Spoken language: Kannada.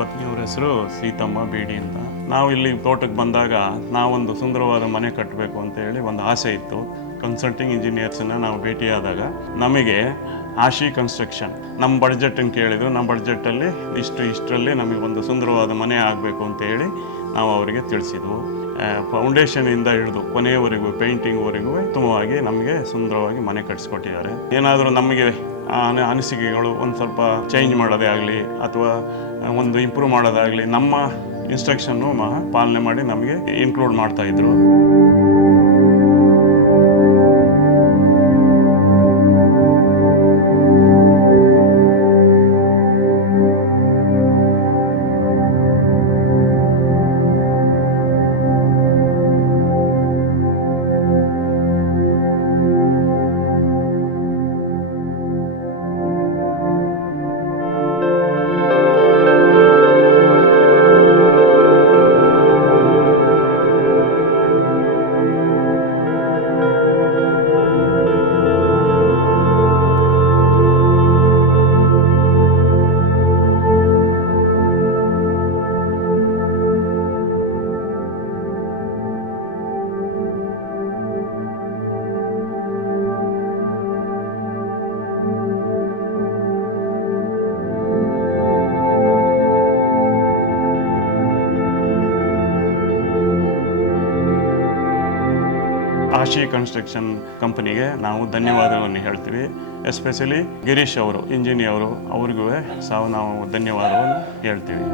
ಪತ್ನಿಯವರ ಹೆಸರು ಸೀತಮ್ಮ ಬೇಡಿ ಅಂತ. ನಾವು ಇಲ್ಲಿ ತೋಟಕ್ಕೆ ಬಂದಾಗ ನಾವೊಂದು ಸುಂದರವಾದ ಮನೆ ಕಟ್ಟಬೇಕು ಅಂತ ಹೇಳಿ ಒಂದು ಆಸೆ ಇತ್ತು. ಕನ್ಸಲ್ಟಿಂಗ್ ಇಂಜಿನಿಯರ್ಸನ್ನು ನಾವು ಭೇಟಿಯಾದಾಗ ನಮಗೆ ಆಶಿ ಕನ್ಸ್ಟ್ರಕ್ಷನ್ ನಮ್ಮ ಬಡ್ಜೆಟನ್ನು ಕೇಳಿದ್ರು. ನಮ್ಮ ಬಡ್ಜೆಟಲ್ಲಿ ಇಷ್ಟರಲ್ಲಿ ನಮಗೆ ಒಂದು ಸುಂದರವಾದ ಮನೆ ಆಗಬೇಕು ಅಂತ ಹೇಳಿ ನಾವು ಅವರಿಗೆ ತಿಳಿಸಿದ್ವು. ಫೌಂಡೇಶನಿಂದ ಹಿಡಿದು ಕೊನೆಯವರೆಗೂ ಪೇಂಟಿಂಗ್ವರೆಗೂ ಉತ್ತಮವಾಗಿ ನಮಗೆ ಸುಂದರವಾಗಿ ಮನೆ ಕಟ್ಟಿಸ್ಕೊಟ್ಟಿದ್ದಾರೆ. ಏನಾದರೂ ನಮಗೆ ಅನಿಸಿಕೆಗಳು ಒಂದು ಸ್ವಲ್ಪ ಚೇಂಜ್ ಮಾಡೋದೇ ಆಗಲಿ ಅಥವಾ ಒಂದು ಇಂಪ್ರೂವ್ ಮಾಡೋದಾಗಲಿ ನಮ್ಮ ಇನ್ಸ್ಟ್ರಕ್ಷನ್ನು ಪಾಲನೆ ಮಾಡಿ ನಮಗೆ ಇನ್ಕ್ಲೂಡ್ ಮಾಡ್ತಾಯಿದ್ರು. ಆಶಿ ಕನ್ಸ್ಟ್ರಕ್ಷನ್ ಕಂಪನಿಗೆ ನಾವು ಧನ್ಯವಾದಗಳನ್ನು ಹೇಳ್ತೀವಿ. ಎಸ್ಪೆಷಲಿ ಗಿರೀಶ್ ಅವರು ಇಂಜಿನಿಯರು ಅವ್ರಿಗೂ ನಾವು ಧನ್ಯವಾದವನ್ನು ಹೇಳ್ತೀವಿ.